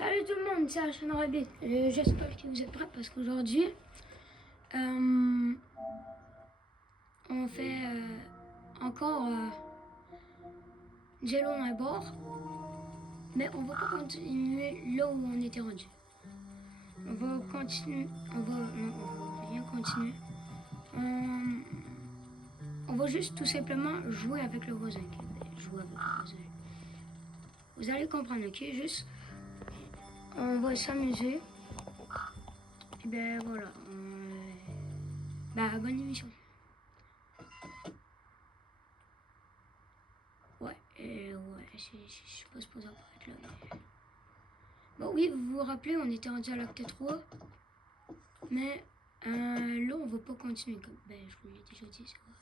Salut tout le monde, c'est la chaîne Rabbit. J'espère que vous êtes prêts parce qu'aujourd'hui, on fait encore Jello dans les bords, mais on va pas continuer là où on était rendu. On va continuer, on va rien continuer. On va juste tout simplement jouer avec le voisin. Jouer avec le voisin. Vous allez comprendre, ok? Juste, on va s'amuser. Et ben voilà. Bonne émission. Ouais, je suis pas supposé apparaître là. Bon, oui, vous vous rappelez, on était rendu à l'acte 3. Mais là, on va pas continuer. Je vous l'ai déjà dit, c'est vrai.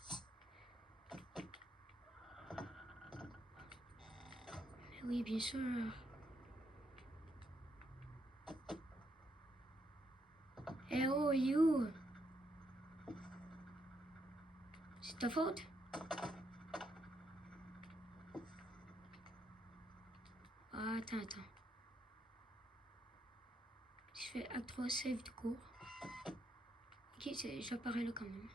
Mais oui, bien sûr. Eh oh, you! C'est ta faute? Ah, attends. Je fais acte 3, save de cours. Ok, j'apparais là quand même.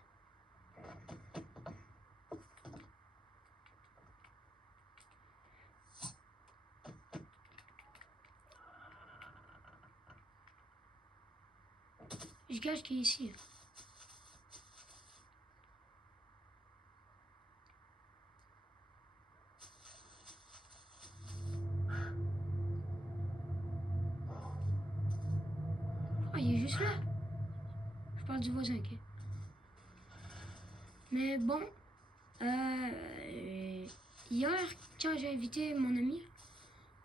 Je gage qu'il est ici. Ah, il est juste là. Je parle du voisin, ok. Mais bon, hier, quand j'ai invité mon ami,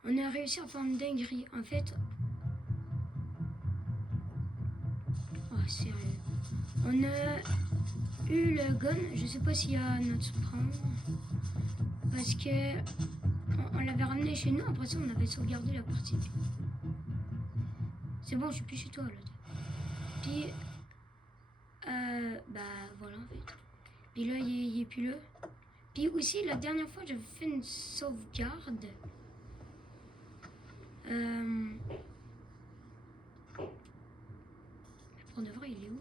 on a réussi à faire une dinguerie. En fait, oh, sérieux. On a eu le gun, je sais pas s'il y a notre prendre, parce que on l'avait ramené chez nous, après ça on avait sauvegardé la partie. C'est bon, je suis plus chez toi là. Puis, voilà en fait. Puis là, il est plus là. Puis aussi, la dernière fois, j'avais fait une sauvegarde. Pour de vrai, il est où?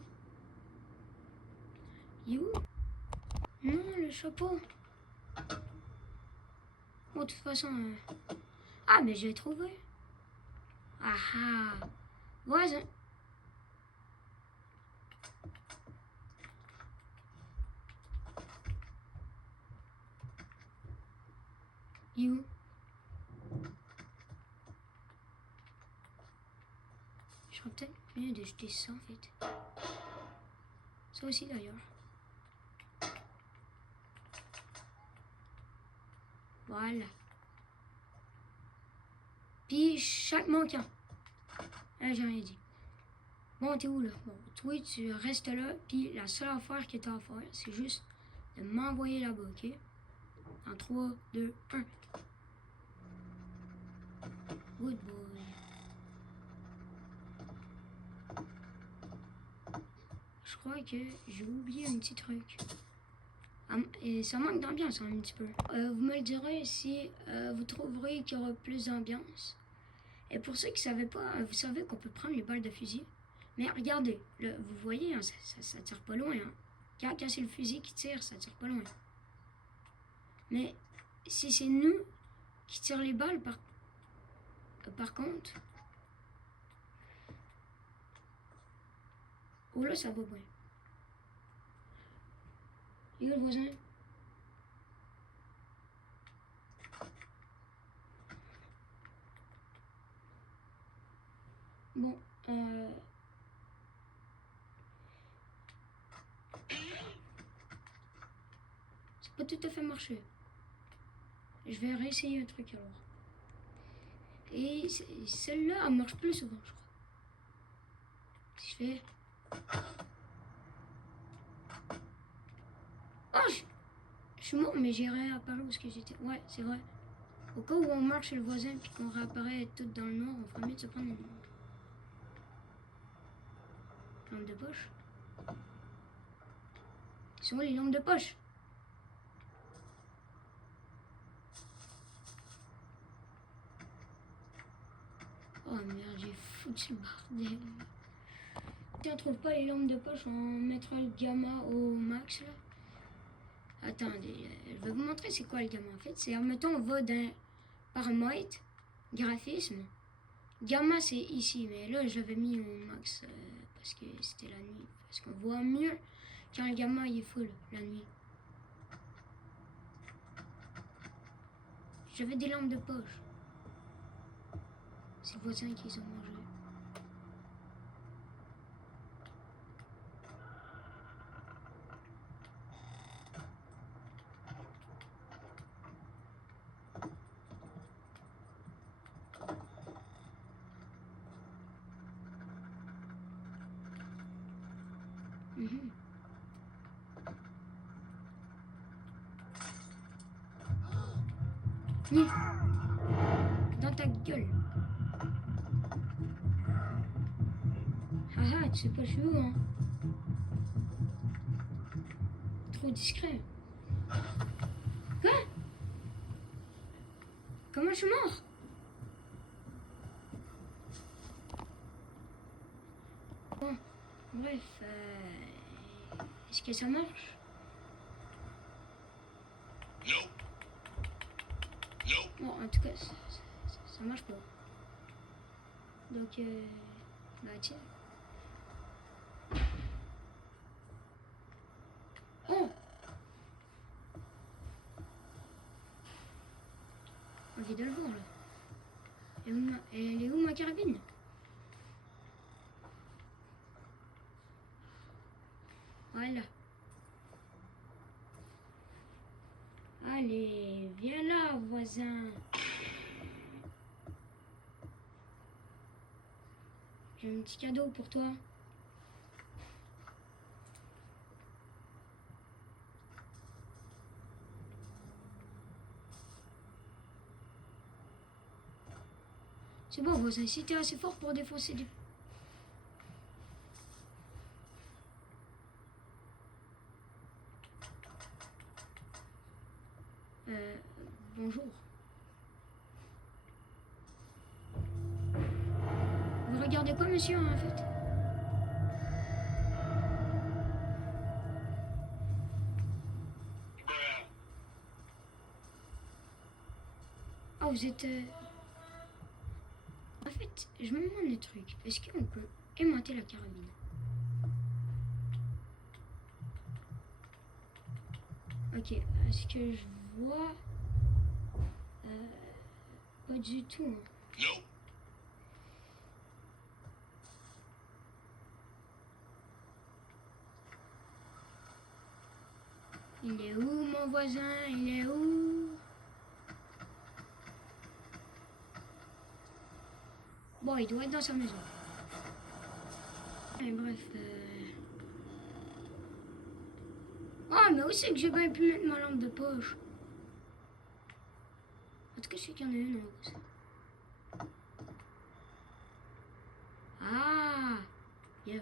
Il est où? Non, le chapeau. Bon, de toute façon... Ah, mais j'ai trouvé. Ah ah. Voisin. Il est où? J'aurais peut-être mieux de jeter ça en fait. Ça aussi d'ailleurs. Voilà. Puis chaque manquant. Là, j'ai rien dit. Bon, t'es où là? Bon, toi, tu restes là. Puis la seule affaire que t'as à faire, c'est juste de m'envoyer là-bas, ok? En 3, 2, 1. Good boy. Je crois que j'ai oublié un petit truc. Et ça manque d'ambiance un petit peu. Vous me le direz si vous trouverez qu'il y aura plus d'ambiance. Et pour ceux qui ne savaient pas, vous savez qu'on peut prendre les balles de fusil. Mais regardez, là, vous voyez, hein, ça tire pas loin. Hein. Quand c'est le fusil qui tire, ça tire pas loin. Mais si c'est nous qui tirons les balles, par contre... Oh là, ça va bien. Il est où le voisin? Bon, c'est pas tout à fait marché. Je vais réessayer un truc alors. Et celle-là, elle marche plus souvent, je crois. Si je fais... Oh, je suis mort, mais j'ai réapparu où j'étais. Ouais, c'est vrai. Au cas où on marche chez le voisin puis qu'on réapparaît tout dans le noir, on fera mieux de se prendre une lampe de poche. Ils sont où les lampes de poche? Oh merde, j'ai foutu le bordel. Si on trouve pas les lampes de poche, on mettra le gamma au max là. Attendez, je vais vous montrer c'est quoi le gamma en fait. C'est, admettons, on va dans paramètres, graphisme. Gamma c'est ici, mais là je l'avais mis au max parce que c'était la nuit. Parce qu'on voit mieux quand le gamma il est full la nuit. J'avais des lampes de poche. C'est le voisin qui les a mangées. Mhm. Dans ta gueule. Haha, tu sais pas je suis où, hein. Trop discret. Quoi? Comment je suis mort? Bon, bref, est-ce que ça marche? Bon, en tout cas, ça marche pas. Donc, bah tiens. Oh! On vient de le voir, là. Elle est où ma carabine? Voilà. Allez, viens là, voisin. J'ai un petit cadeau pour toi. C'est bon, voisin, si t'es assez fort pour défoncer des... Bonjour. Vous regardez quoi, monsieur, en fait? Ah, vous êtes... En fait, je me demande le truc. Est-ce qu'on peut aimanter la carabine? Ok, est-ce que je vois... pas du tout. Hein. Non. Il est où, mon voisin? Il est où? Bon, il doit être dans sa maison. Et bref, oh, mais où c'est que j'ai bien pu mettre ma lampe de poche? En tout cas, je sais qu'il y en a une en haut. Ah! Yeah.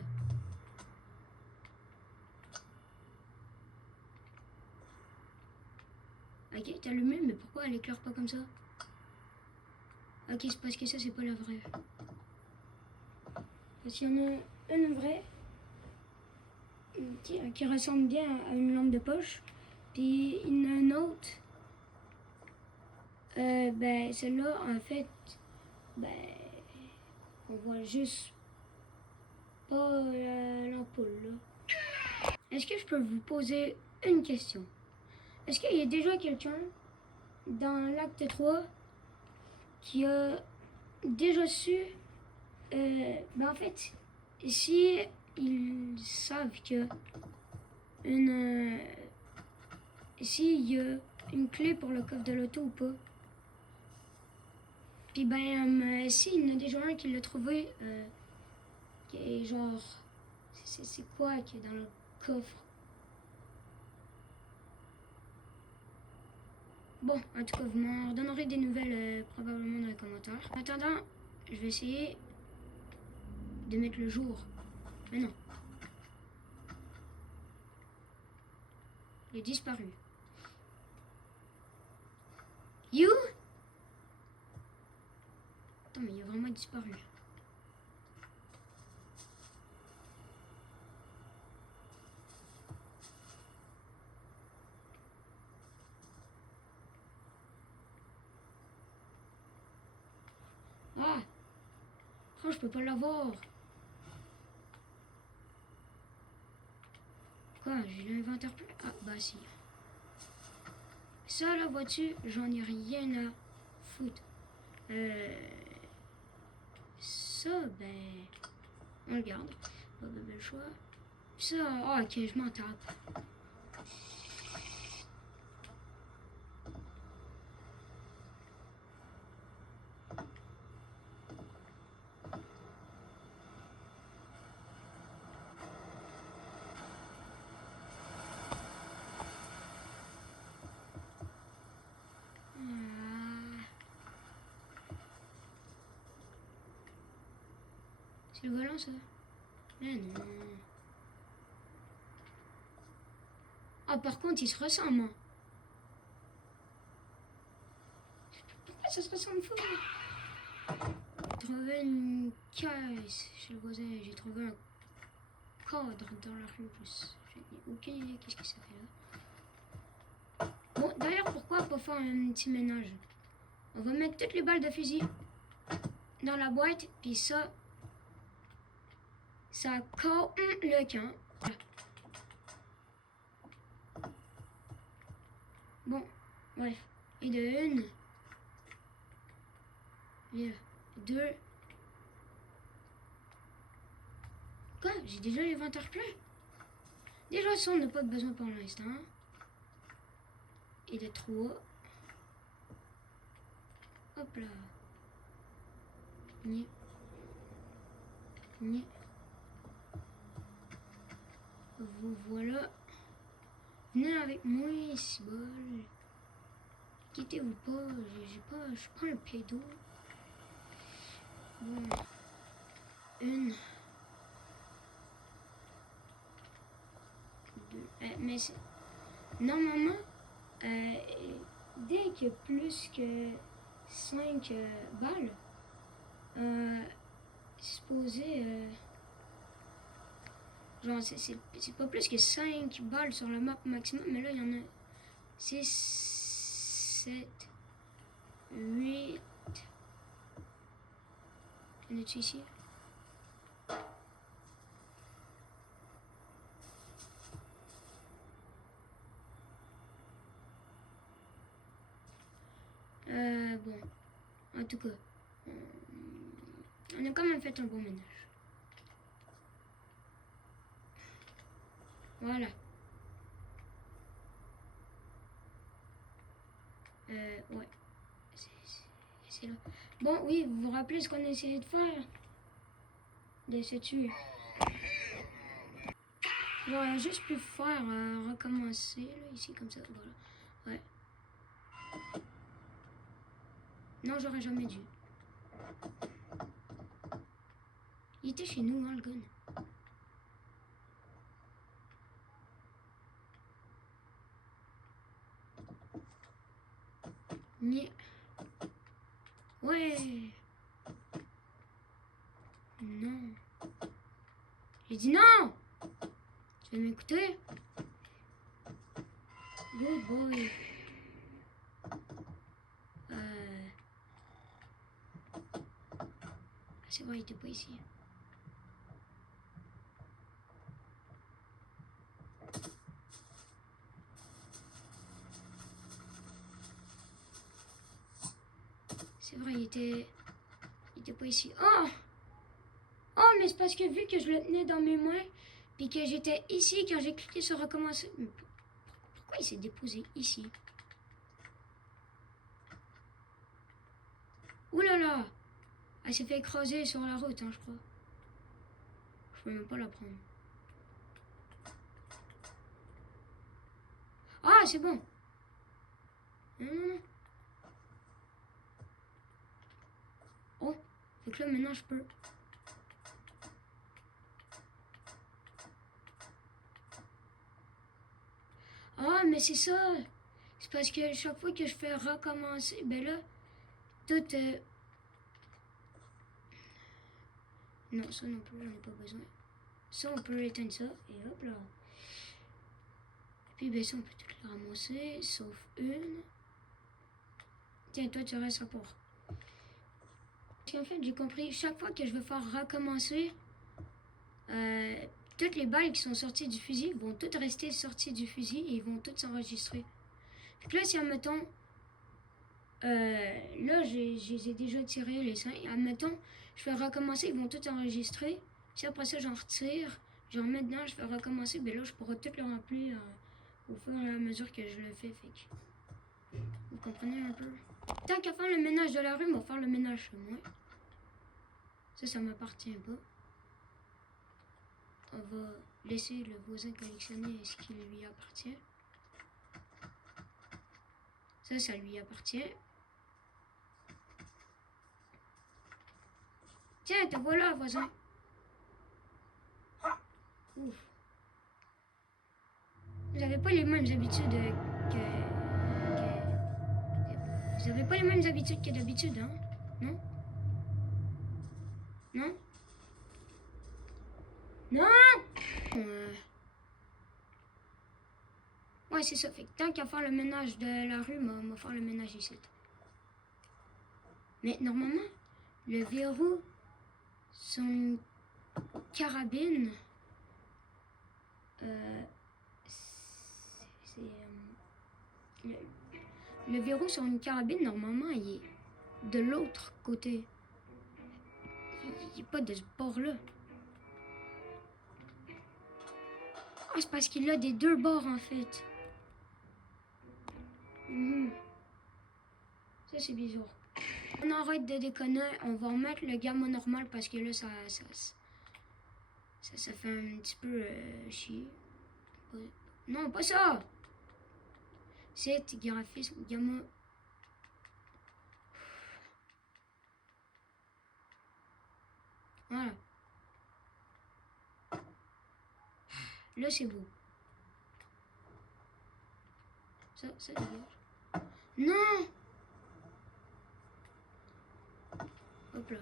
Ok, t'as allumé, mais pourquoi elle éclaire pas comme ça? Ok, c'est parce que ça, c'est pas la vraie. Parce qu'il y en a une vraie qui ressemble bien à une lampe de poche. Puis il y en a une autre. Ben, celle-là, en fait, ben, on voit juste pas l'ampoule, là. Est-ce que je peux vous poser une question? Est-ce qu'il y a déjà quelqu'un dans l'acte 3 qui a déjà su, ben en fait, si ils savent que s'il y a une clé pour le coffre de l'auto ou pas? Puis ben, s'il y en a déjà un qui l'a trouvé, qui est genre, c'est quoi qui est dans le coffre? Bon, en tout cas, vous m'en redonnerez des nouvelles probablement dans les commentaires. En attendant, je vais essayer de mettre le jour. Mais non. Il a disparu. You? Attends, mais il a vraiment disparu. Ah! Oh, je peux pas l'avoir. Quoi? J'ai l'inventaire plus. Ah, bah si. Ça, la voiture, j'en ai rien à foutre. Ça, ben. On le garde. Pas le choix. Ça, oh, ok, je m'en tape. C'est le volant, ça? Mais non. Ah, par contre, il se ressemble. Hein. Pourquoi ça se ressemble fou? J'ai trouvé une caisse chez le voisin. J'ai trouvé un cadre dans la rue. J'ai aucune idée qu'est-ce que ça fait là. Bon, d'ailleurs, pourquoi pas faire un petit ménage? On va mettre toutes les balles de fusil dans la boîte, puis ça casse le camp. Voilà. Bon, bref. Et de une. Et deux. Quoi? J'ai déjà l'inventaire plein. Déjà, ça, on n'a pas de besoin pour l'instant. Et de trois. Hop là. Ni. Ni. Vous voilà. Venez avec moi, ici, bol. Quittez-vous pas. Je suis pas un pédo. Bon. Une. Deux. Mais c'est... Normalement, dès qu'il y a plus que 5 balles, c'est supposé... genre, c'est pas plus que 5 balles sur la map maximum, mais là, il y en a 6, 7, 8... On est ici? Bon, en tout cas, on a quand même fait un bon ménage. Voilà. Ouais. C'est là. Bon, oui, vous vous rappelez ce qu'on a essayé de faire? De se tuer. J'aurais juste pu faire recommencer, là, ici, comme ça, voilà. Ouais. Non, j'aurais jamais dû. Il était chez nous, hein, le gun. Ni. Ouais. Non. J'ai dit non. Tu veux m'écouter? Good boy. C'est vrai, il était pas ici. C'est vrai, il était pas ici. Oh! Oh, mais c'est parce que vu que je le tenais dans mes mains, puis que j'étais ici, quand j'ai cliqué sur recommencer... Pourquoi il s'est déposé ici? Ouh là là! Elle s'est fait écraser sur la route, hein, je crois. Je peux même pas la prendre. Ah, c'est bon! Non, non, non. Oh, fait que là, maintenant, je peux... Ah, mais c'est ça! C'est parce que chaque fois que je fais recommencer, ben là, tout... Non, ça non plus, j'en ai pas besoin. Ça, on peut éteindre ça. Et hop là. Puis ben ça, on peut tout les ramasser, sauf une. Tiens, toi, tu restes à part. Parce qu'en fait, j'ai compris, chaque fois que je vais faire recommencer, toutes les balles qui sont sorties du fusil vont toutes rester sorties du fusil et ils vont toutes s'enregistrer. Fait que là, si, admettons, là, j'ai déjà tiré les 5. Admettons, je vais recommencer, ils vont toutes enregistrer. Si après ça, j'en retire, j'en remets dedans, je vais recommencer, ben là, je pourrai tout le remplir au fur et à mesure que je le fais. Fait que, vous comprenez un peu? Tant qu'à faire le ménage de la rue, on va faire le ménage chez moi. Ça m'appartient pas. On va laisser le voisin collectionner ce qui lui appartient. Ça lui appartient. Tiens, te voilà, voisin. Ouf. Vous n'avez pas les mêmes habitudes Vous n'avez pas les mêmes habitudes que d'habitude, hein? Non? Non? Non! Ouais, c'est ça. Fait que tant qu'à faire le ménage de la rue, on va faire le ménage ici. Mais normalement, le verrou sur une carabine, le verrou sur une carabine, normalement, il est de l'autre côté. Il n'est pas de ce bord-là. Ah, c'est parce qu'il a des deux bords, en fait. Ça, c'est bizarre. On arrête de déconner, on va remettre le gamma normal parce que là, ça fait un petit peu chier. Non, pas ça! C'est graphisme gamma. Voilà. Là, c'est beau. Ça dégage. Non! Hop là.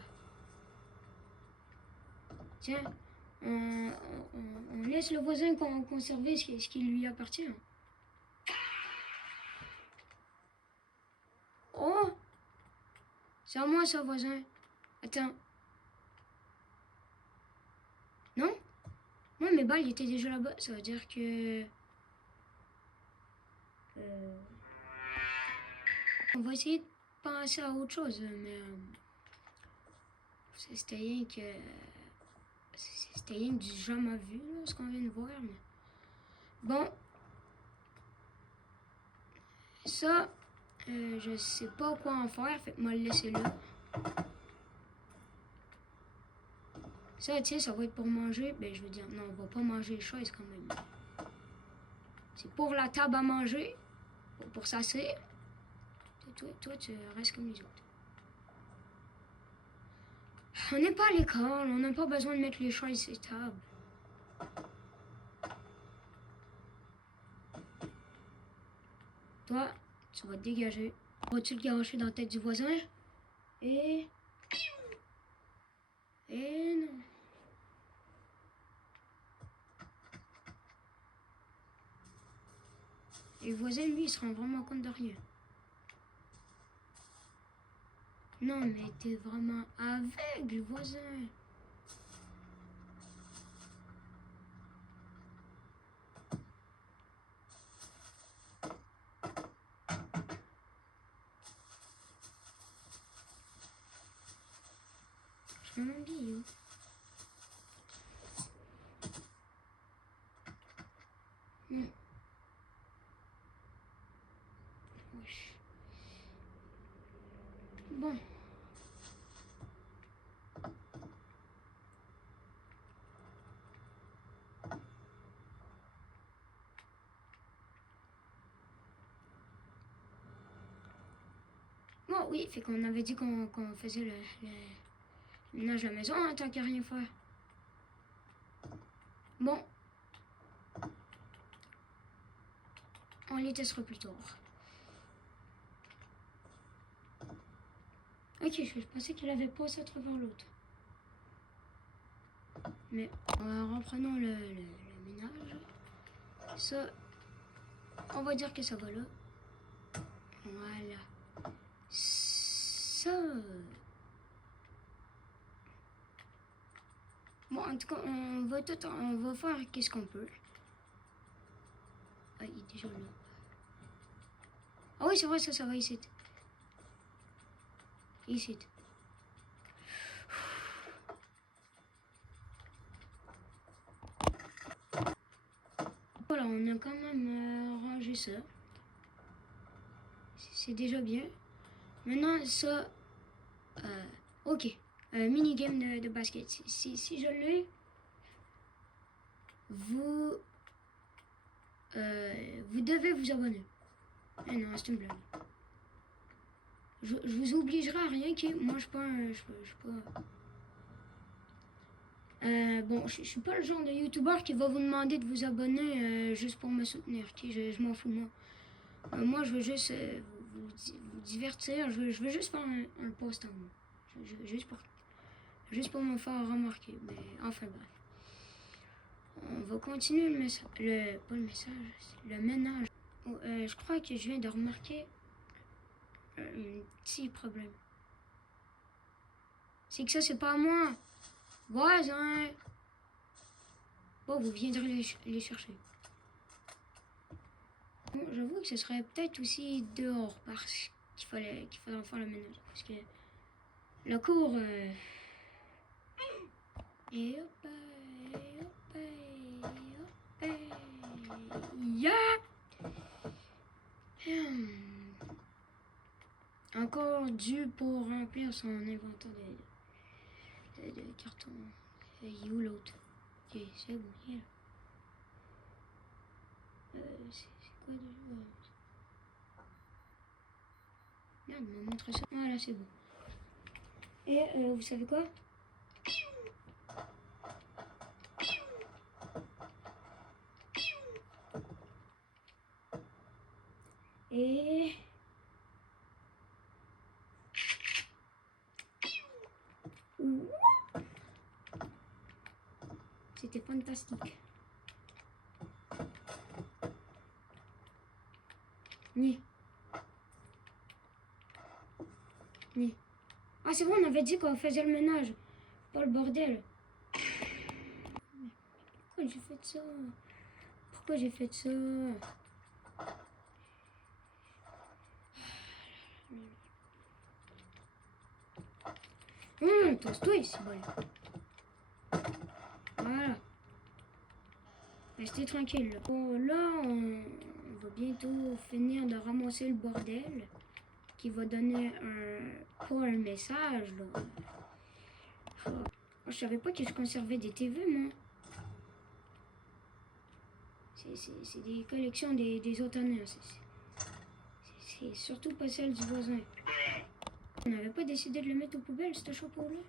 Tiens, on laisse le voisin conserver ce qui lui appartient. Oh! C'est à moi ça, voisin. Attends. Non? Moi, mes balles étaient déjà là-bas. Ça veut dire que... On va essayer de penser à autre chose, mais... C'était rien que... C'était rien que du jamais vu, là, ce qu'on vient de voir. Mais... Bon. Ça, je sais pas quoi en faire, fait que moi le laisser là. Ça, tiens, ça va être pour manger. Ben, je veux dire, non, on va pas manger les chaises quand même. C'est pour la table à manger, pour s'asseoir. Toi, tu restes comme les autres. On n'est pas à l'école, on n'a pas besoin de mettre les chaises sur les tables. Toi, tu vas te dégager. Vas-tu le garocher dans la tête du voisin? Et non. Et le voisin, lui, il se rend vraiment compte de rien. Non, mais t'es vraiment aveugle, voisin. Je me demande bien où. Wesh. Bon. Bon, oui, fait qu'on avait dit qu'on faisait le ménage à la maison, hein, tant qu'à rien faire. Bon. On les testera plus tard. Ok, je pensais qu'il avait passé à travers l'autre. Mais reprenons le ménage. Ça, on va dire que ça va là. Voilà. Ça... Bon, en tout cas, on va faire qu'est-ce qu'on peut. Ah, il est déjà là. Ah oui, c'est vrai, ça va ici. Ici. Voilà, on a quand même rangé ça. C'est déjà bien. Maintenant, ça... ok. Minigame de basket. Si je l'ai, vous devez vous abonner. Ah non, c'est une blague. Je vous obligerai à rien que moi je suis pas bon, je suis pas le genre de youtubeur qui va vous demander de vous abonner juste pour me soutenir. Je m'en fous moi. Moi je veux juste vous divertir. Je veux juste faire un post en moi. Juste pour me faire remarquer. Mais enfin bref. On va continuer pas le message, le ménage. Je crois que je viens de remarquer un petit problème. C'est que ça, c'est pas moi. Voisin. Bon, vous viendrez les chercher. Bon, j'avoue que ce serait peut-être aussi dehors parce qu'il faudrait faire le ménage. Parce que la cour... Et hop, ya! Encore dû pour remplir son inventaire de carton. Il est où l'autre? Ok, c'est bon, il est là. C'est quoi déjà? Merde, il me montre ça. Voilà, c'est bon. Et vous savez quoi? Et... C'était fantastique. Ni. Ah, c'est vrai, on avait dit qu'on faisait le ménage. Pas le bordel. Pourquoi j'ai fait ça? Pourquoi j'ai fait ça? Tosse-toi ici, bon. Voilà. Restez tranquille. Bon, là, on va bientôt finir de ramasser le bordel qui va donner pas un message, là. Je savais pas que je conservais des TV, moi. C'est des collections des autres années. C'est surtout pas celle du voisin. On n'avait pas décidé de le mettre aux poubelles, ce chapeau-là.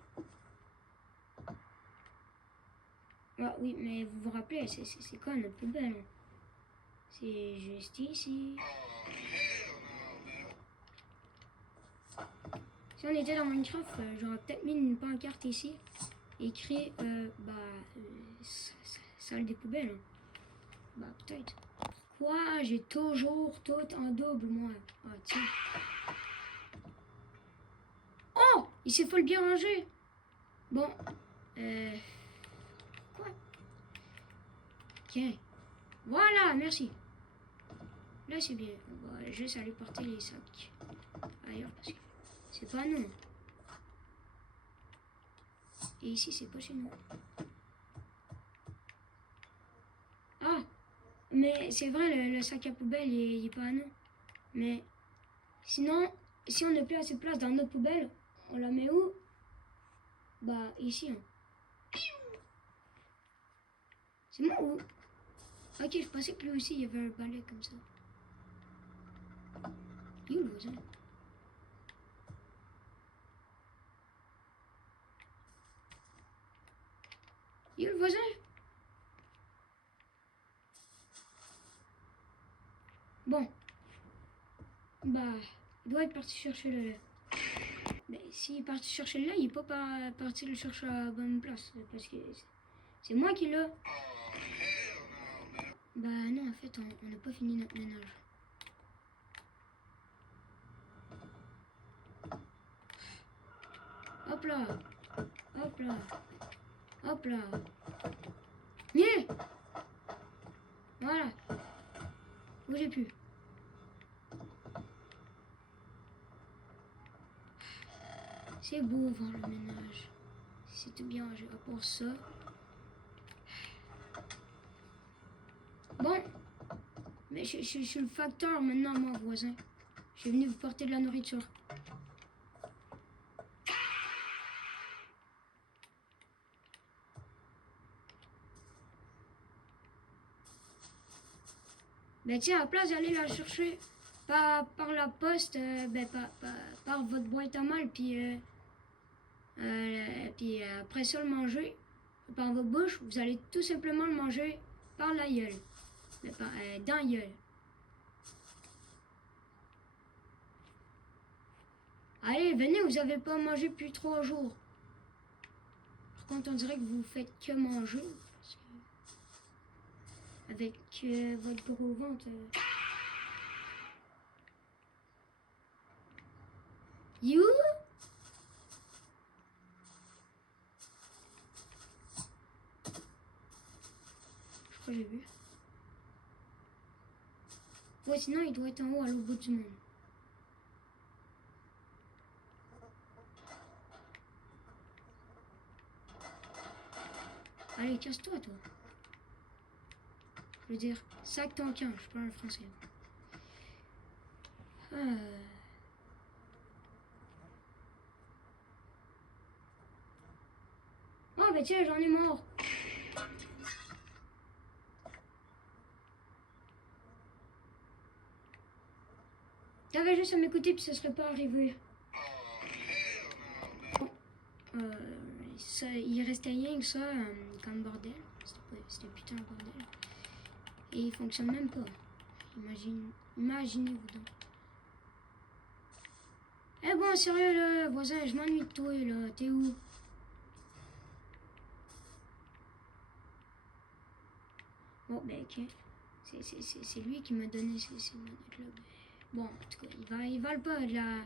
Ah oui, mais vous vous rappelez, c'est quoi notre poubelle? C'est juste ici. Si on était dans Minecraft, j'aurais peut-être mis une pancarte ici, écrit, salle des poubelles. Hein. Bah, peut-être. Quoi? J'ai toujours tout en double, moi. Ah, tiens. Oh! Il s'est fait le bien ranger. Bon. Quoi? Tiens. Voilà, merci. Là, c'est bien. On va juste aller porter les sacs ailleurs parce que c'est pas nous. Et ici, c'est pas chez nous. Ah! Mais c'est vrai, le sac à poubelle, il est pas à nous. Mais sinon, si on n'a plus assez de place dans notre poubelle, on la met où? Bah, ici. Hein. C'est moi où? Ok, je pensais que lui aussi, il y avait un balai comme ça. Il est où le voisin? Il est où le voisin? Bon. Bah, il doit être parti chercher le lait. Mais s'il est parti chercher le lait, il n'est pas parti le chercher à la bonne place. Parce que C'est moi qui l'ai. Bah non, en fait, on n'a pas fini notre ménage. Hop là. Hop là. Hop là. Mieux. Voilà. Bougez plus. C'est beau voir le ménage. C'est tout bien rangé. À part ça. Bon. Mais je suis le facteur maintenant, moi, voisin. Je suis venu vous porter de la nourriture. Ben tiens, à la place d'aller la chercher par la poste, par votre boîte à mal, puis après ça le manger par votre bouche, vous allez tout simplement le manger par la gueule, dans la gueule. Allez, venez, vous avez pas mangé depuis 3 jours. Par contre, on dirait que vous faites que manger. Avec votre gros ventre. You? Je crois que j'ai vu. Ouais, sinon il doit être en haut à l'autre bout du monde. Allez, casse-toi, toi. Je veux dire, sac ton camp, je parle français. Oh, bah tiens, j'en ai mort. T'avais juste à m'écouter, puis ça serait pas arrivé. Bon, ça, il restait rien que ça comme bordel. C'était putain de bordel. Et il fonctionne même pas. Imaginez-vous donc. Eh bon, sérieux là, voisin, je m'ennuie de toi là. T'es où? Bon, ben ok. C'est lui qui m'a donné ces manettes là. Bon, en tout cas, il valent pas de la...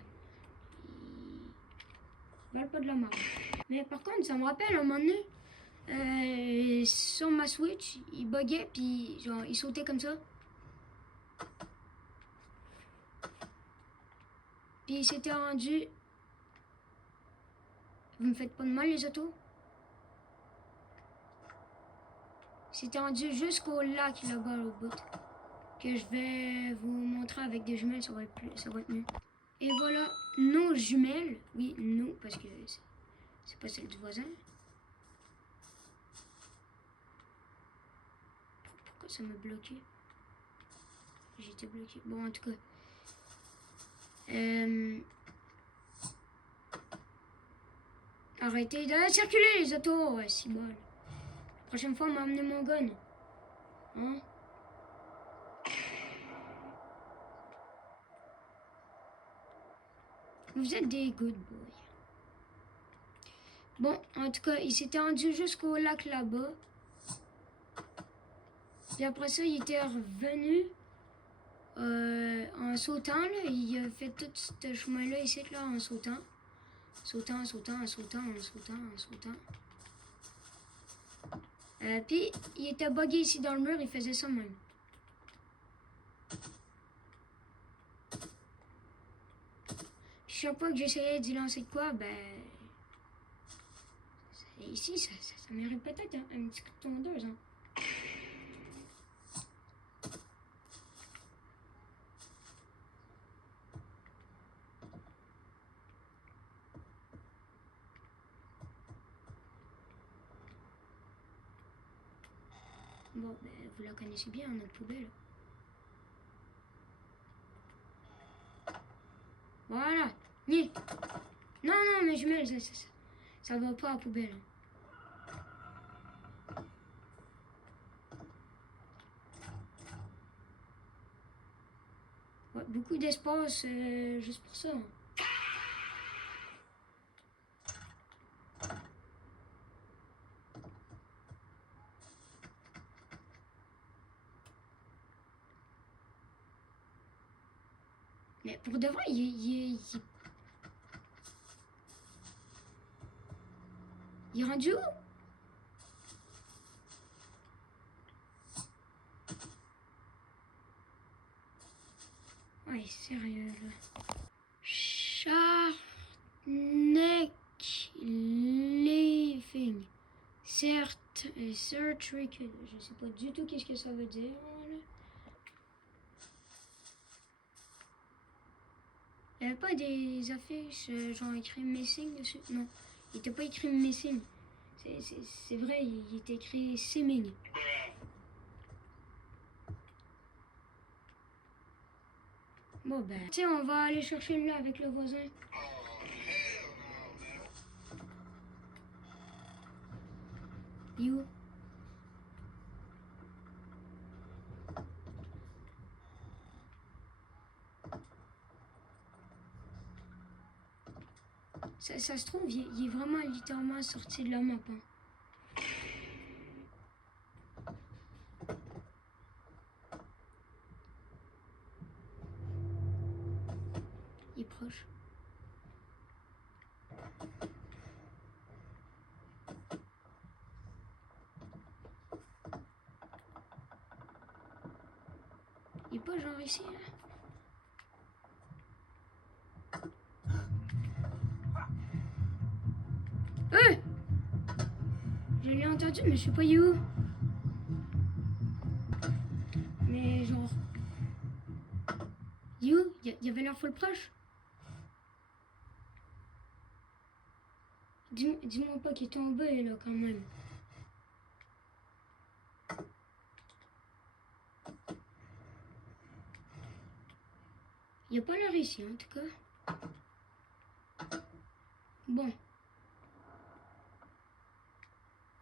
Ils valent pas de la marde. Mais par contre, ça me rappelle un moment donné, sur ma Switch, il buguait, puis genre, il sautait comme ça. Puis il s'était rendu... Vous me faites pas de mal, les autos? C'était rendu jusqu'au lac là-bas au bout. Que je vais vous montrer avec des jumelles, ça va être mieux. Et voilà nos jumelles. Oui, nous, parce que c'est pas celle du voisin. Pourquoi ça m'a bloqué? J'étais bloqué. Bon, en tout cas. Arrêtez de circuler les autos. Ouais, c'est bon. La prochaine fois, on m'a amené mon gun. Hein? Vous êtes des good boys. Bon, en tout cas, il s'était rendu jusqu'au lac là-bas. Puis après ça, il était revenu en sautant. Là. Il a fait tout ce chemin-là ici, là, en sautant. Sautant. Puis, il était bugué ici dans le mur, il faisait ça même. Chaque fois que j'essayais d'y lancer de quoi, ben... Ici, ça mérite peut-être un petit coup de tondeuse, hein. Bon, ben, vous la connaissez bien, notre poubelle. Voilà. Ni. Non, mais jumelles, ça va pas à la poubelle. Ouais, beaucoup d'espace juste pour ça. Mais pour de vrai, il est rendu où? Ouais, sérieux là. Sharkneck Living. Certes, search record. Je sais pas du tout qu'est-ce que ça veut dire. Là. Il n'y avait pas des affiches genre écrit missing dessus? Non, il n'était pas écrit missing. C'est vrai, il était écrit seeming. Bon ben, tiens, on va aller chercher là avec le voisin. You. Ça se trouve, il est vraiment littéralement sorti de la map. Hein. Il est proche. Il est pas genre ici. Hein. Je l'ai entendu, mais je sais pas où. Mais genre... You, il y avait l'air full proche. Dis-moi pas qu'il est tombé là quand même. Il n'y a pas l'air ici en tout cas. Bon.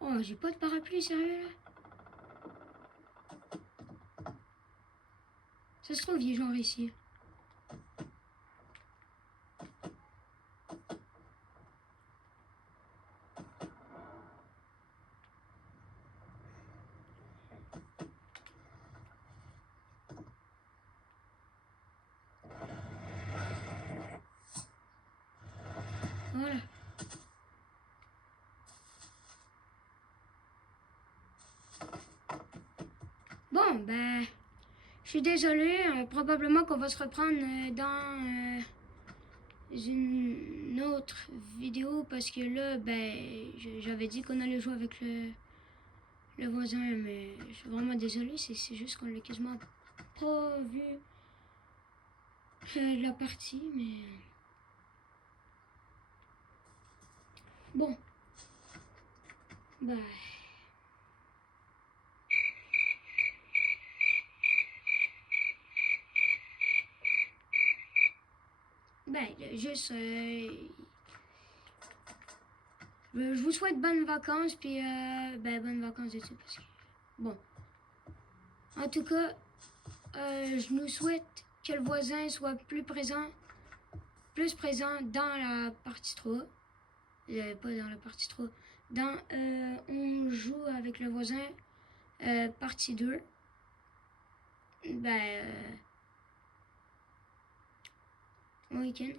Oh, j'ai pas de parapluie, sérieux là? Ça se trouve, il est genre ici. Voilà. Bon, ben... Je suis désolée, probablement qu'on va se reprendre dans une autre vidéo parce que là, ben, j'avais dit qu'on allait jouer avec le voisin, mais je suis vraiment désolée, c'est juste qu'on l'a quasiment pas vu la partie, mais... Bon. Ben... Ben, juste... je vous souhaite bonnes vacances, puis ben, bonnes vacances d'été, parce que... Bon. En tout cas, je nous souhaite que le voisin soit plus présent dans la partie 3. Pas dans la partie 3. Dans On joue avec le voisin, partie 2. Ben, bon week-end.